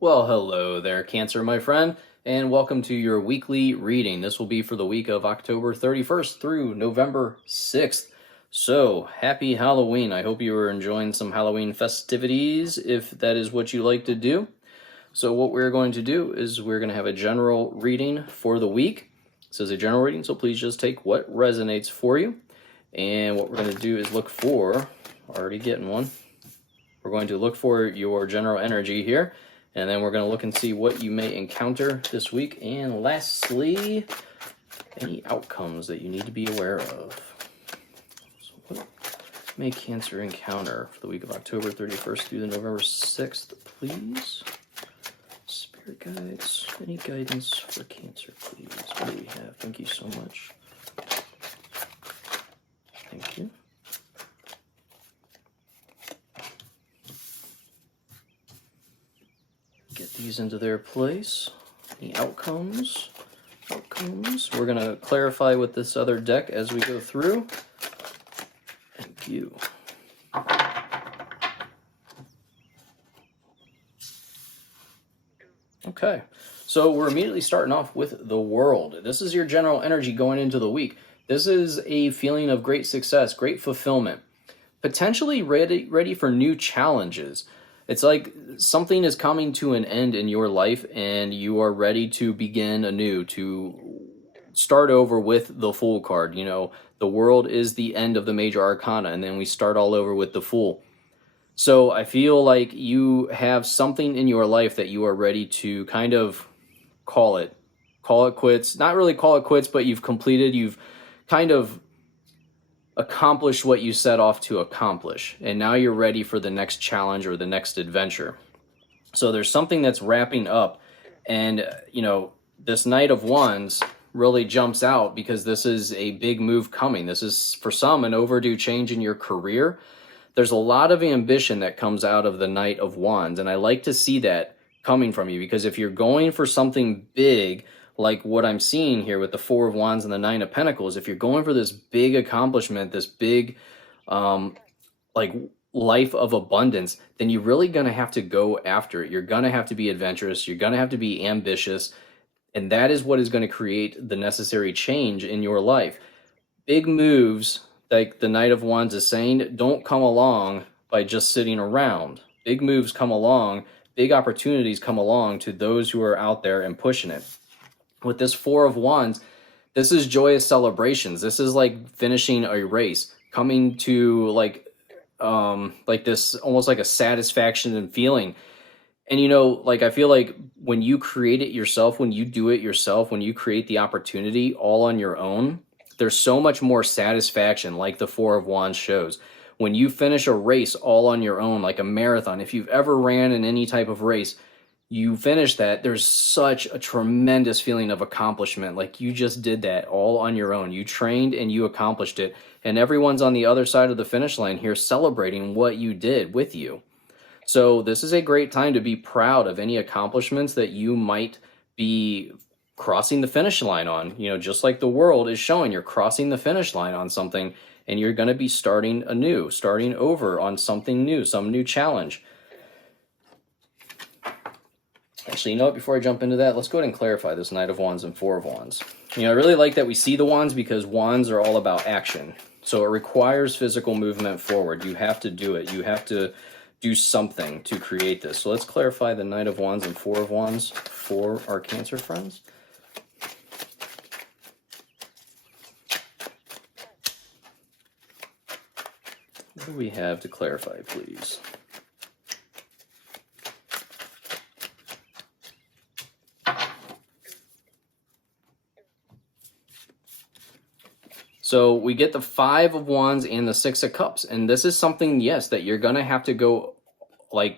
Well, hello there, Cancer, my friend, and welcome to your weekly reading. This will be for the week of October 31st through November 6th. So, happy Halloween. I hope you are enjoying some Halloween festivities, if that is what you like to do. So, what we're going to do is we're going to have a general reading for the week. This is a general reading, so please just take what resonates for you. And what we're going to do is look for, already getting one, we're going to look for your general energy here. And then we're going to look and see what you may encounter this week. And lastly, any outcomes that you need to be aware of. So what may Cancer encounter for the week of October 31st through the November 6th, please? Spirit guides, any guidance for Cancer, please? What do we have? Thank you so much. Thank you. Get these into their place. Any outcomes? We're going to clarify with this other deck as we go through. Thank you. Okay, so we're immediately starting off with the World. This is your general energy going into the week. This is a feeling of great success, great fulfillment, potentially ready for new challenges. It's like something is coming to an end in your life and you are ready to begin anew, to start over with the Fool card. You know, the World is the end of the major arcana, and then we start all over with the Fool. So I feel like you have something in your life that you are ready to kind of call it quits. Not really call it quits, but you've kind of accomplished what you set off to accomplish, and now you're ready for the next challenge or the next adventure. So there's something that's wrapping up, and this Knight of Wands really jumps out because this is a big move coming. This is, for some, an overdue change in your career. There's a lot of ambition that comes out of the Knight of Wands, and I like to see that coming from you, because if you're going for something big, like what I'm seeing here with the Four of Wands and the Nine of Pentacles, if you're going for this big accomplishment, this big life of abundance, then you're really going to have to go after it. You're going to have to be adventurous. You're going to have to be ambitious. And that is what is going to create the necessary change in your life. Big moves, like the Knight of Wands is saying, don't come along by just sitting around. Big moves come along, big opportunities come along to those who are out there and pushing it. With this Four of Wands, this is joyous celebrations. This is like finishing a race, coming to like this, almost like a satisfaction and feeling. And I feel like when you create it yourself, when you do it yourself, when you create the opportunity all on your own, there's so much more satisfaction, like the Four of Wands shows. When you finish a race all on your own, like a marathon, if you've ever ran in any type of race, you finish that, there's such a tremendous feeling of accomplishment. Like you just did that all on your own. You trained and you accomplished it. And everyone's on the other side of the finish line here celebrating what you did with you. So this is a great time to be proud of any accomplishments that you might be crossing the finish line on. Just like the World is showing, you're crossing the finish line on something, and you're going to be starting anew, starting over on something new, some new challenge. Actually, you know what? Before I jump into that, let's go ahead and clarify this Knight of Wands and Four of Wands. I really like that we see the wands, because wands are all about action. So it requires physical movement forward. You have to do it. You have to do something to create this. So let's clarify the Knight of Wands and Four of Wands for our Cancer friends. What do we have to clarify, please? So we get the Five of Wands and the Six of Cups. And this is something, yes, that you're going to have to go,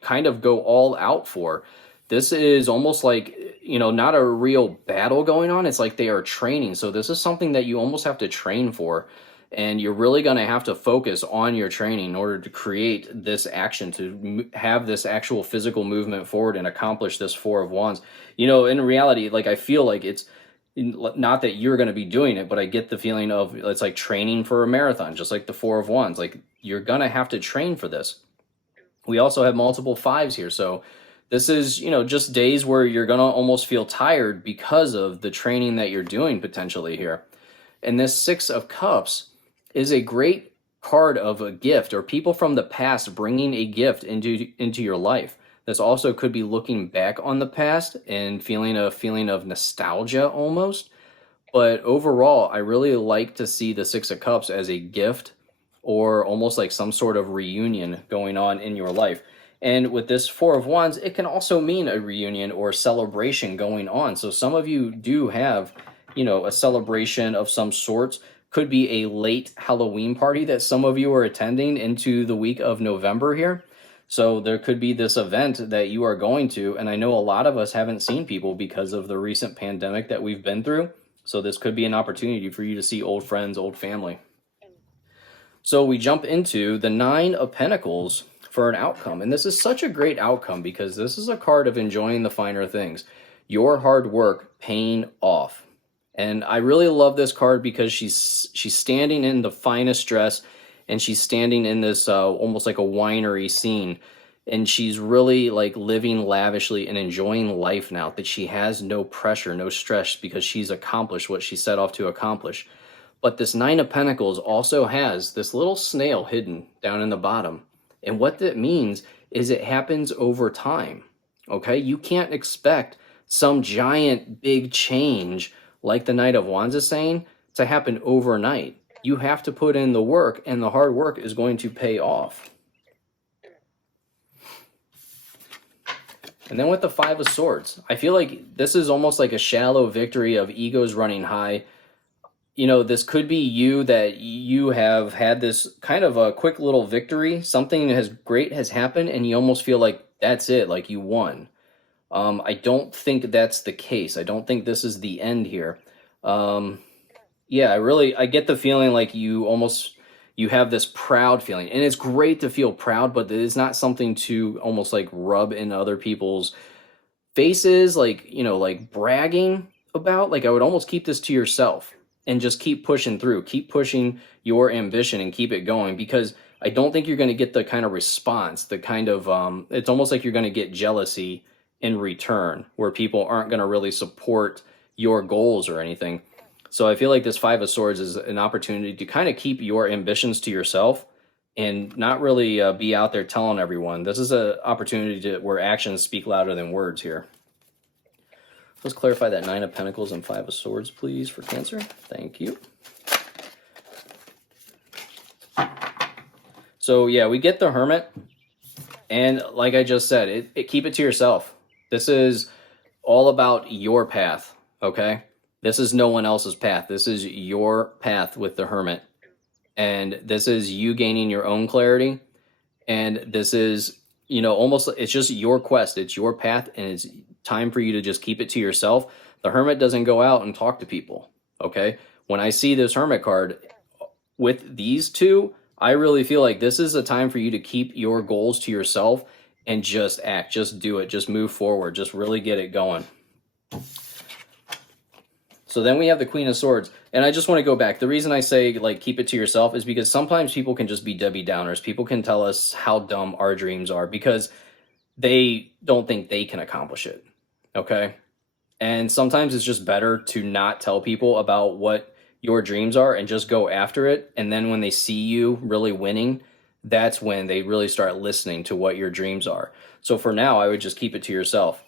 kind of go all out for. This is almost like, not a real battle going on. It's like they are training. So this is something that you almost have to train for. And you're really going to have to focus on your training in order to create this action, to have this actual physical movement forward and accomplish this Four of Wands. In reality, I feel like it's, not that you're going to be doing it, but I get the feeling of it's like training for a marathon, just like the Four of Wands. Like you're going to have to train for this. We also have multiple fives here. So This is, just days where you're going to almost feel tired because of the training that you're doing potentially here. And this Six of Cups is a great card of a gift, or people from the past bringing a gift into your life. This also could be looking back on the past and feeling a feeling of nostalgia almost. But overall, I really like to see the Six of Cups as a gift, or almost like some sort of reunion going on in your life. And with this Four of Wands, it can also mean a reunion or celebration going on. So some of you do have, a celebration of some sorts. Could be a late Halloween party that some of you are attending into the week of November here. So there could be this event that you are going to, and I know a lot of us haven't seen people because of the recent pandemic that we've been through. So this could be an opportunity for you to see old friends, old family. So we jump into the Nine of Pentacles for an outcome. And this is such a great outcome because this is a card of enjoying the finer things. Your hard work paying off. And I really love this card because she's standing in the finest dress, and she's standing in this almost like a winery scene. And she's really like living lavishly and enjoying life now that she has no pressure, no stress, because she's accomplished what she set off to accomplish. But this Nine of Pentacles also has this little snail hidden down in the bottom. And what that means is it happens over time. Okay? You can't expect some giant big change like the Knight of Wands is saying to happen overnight. You have to put in the work, and the hard work is going to pay off. And then with the Five of Swords, I feel like this is almost like a shallow victory of egos running high. This could be you, that you have had this kind of a quick little victory. Something great has happened, and you almost feel like that's it, like you won. I don't think that's the case. I don't think this is the end here. Yeah, I get the feeling like you have this proud feeling, and it's great to feel proud, but it is not something to almost like rub in other people's faces, like, like bragging about. Like, I would almost keep this to yourself and just keep pushing through, keep pushing your ambition and keep it going, because I don't think you're going to get the kind of response, the kind of, it's almost like you're going to get jealousy in return, where people aren't going to really support your goals or anything. So I feel like this Five of Swords is an opportunity to kind of keep your ambitions to yourself and not really be out there telling everyone. This is an opportunity where actions speak louder than words here. Let's clarify that Nine of Pentacles and Five of Swords, please, for Cancer. Thank you. So yeah, we get the Hermit. And like I just said, keep it to yourself. This is all about your path, okay? This is no one else's path. This is your path with the Hermit. And this is you gaining your own clarity. And this is, almost, it's just your quest. It's your path, and it's time for you to just keep it to yourself. The Hermit doesn't go out and talk to people, okay? When I see this Hermit card with these two, I really feel like this is a time for you to keep your goals to yourself and just act, just do it, just move forward, just really get it going. So then we have the Queen of Swords, and I just want to go back. The reason I say, like, keep it to yourself is because sometimes people can just be Debbie Downers. People can tell us how dumb our dreams are because they don't think they can accomplish it, okay? And sometimes it's just better to not tell people about what your dreams are and just go after it. And then when they see you really winning, that's when they really start listening to what your dreams are. So for now, I would just keep it to yourself.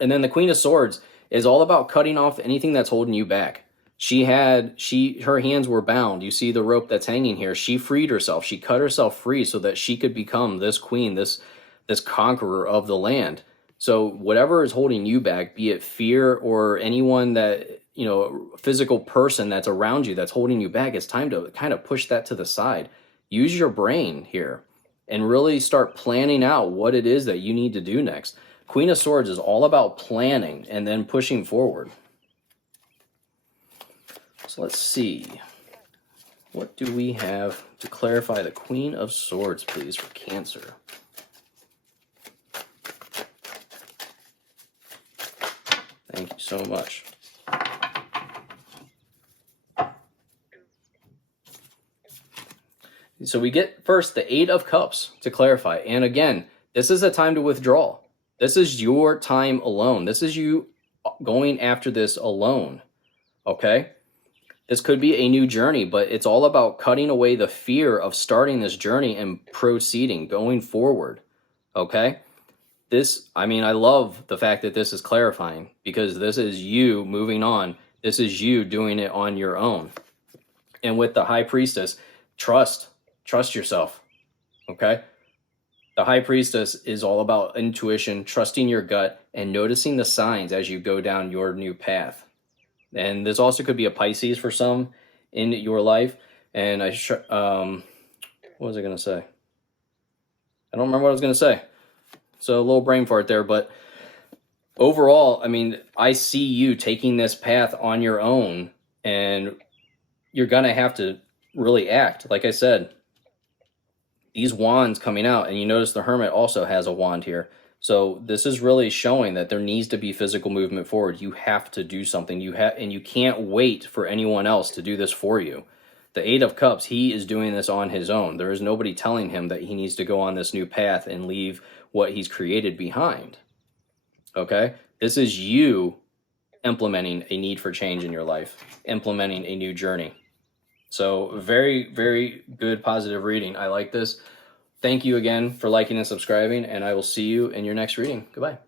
And then the Queen of Swords is all about cutting off anything that's holding you back. Her hands were bound. You see the rope that's hanging here. She freed herself. She cut herself free so that she could become this queen, this conqueror of the land. So whatever is holding you back, be it fear or anyone that, physical person that's around you that's holding you back, it's time to kind of push that to the side. Use your brain here and really start planning out what it is that you need to do next. Queen of Swords is all about planning and then pushing forward. So let's see. What do we have to clarify the Queen of Swords, please, for Cancer? Thank you so much. So we get first the Eight of Cups to clarify. And again, this is a time to withdraw. This is your time alone. This is you going after this alone. Okay? This could be a new journey, but it's all about cutting away the fear of starting this journey and proceeding, going forward. Okay? I love the fact that this is clarifying, because this is you moving on. This is you doing it on your own. And with the High Priestess, trust yourself. Okay? The High Priestess is all about intuition, trusting your gut, and noticing the signs as you go down your new path. And this also could be a Pisces for some in your life. And what was I going to say? I don't remember what I was going to say. So a little brain fart there, but overall, I mean, I see you taking this path on your own, and you're going to have to really act. Like I said, these wands coming out, and you notice the Hermit also has a wand here. So this is really showing that there needs to be physical movement forward. You have to do something. And you can't wait for anyone else to do this for you. The Eight of Cups, he is doing this on his own. There is nobody telling him that he needs to go on this new path and leave what he's created behind. Okay? This is you implementing a need for change in your life, implementing a new journey. So very, very good positive reading. I like this. Thank you again for liking and subscribing, and I will see you in your next reading. Goodbye.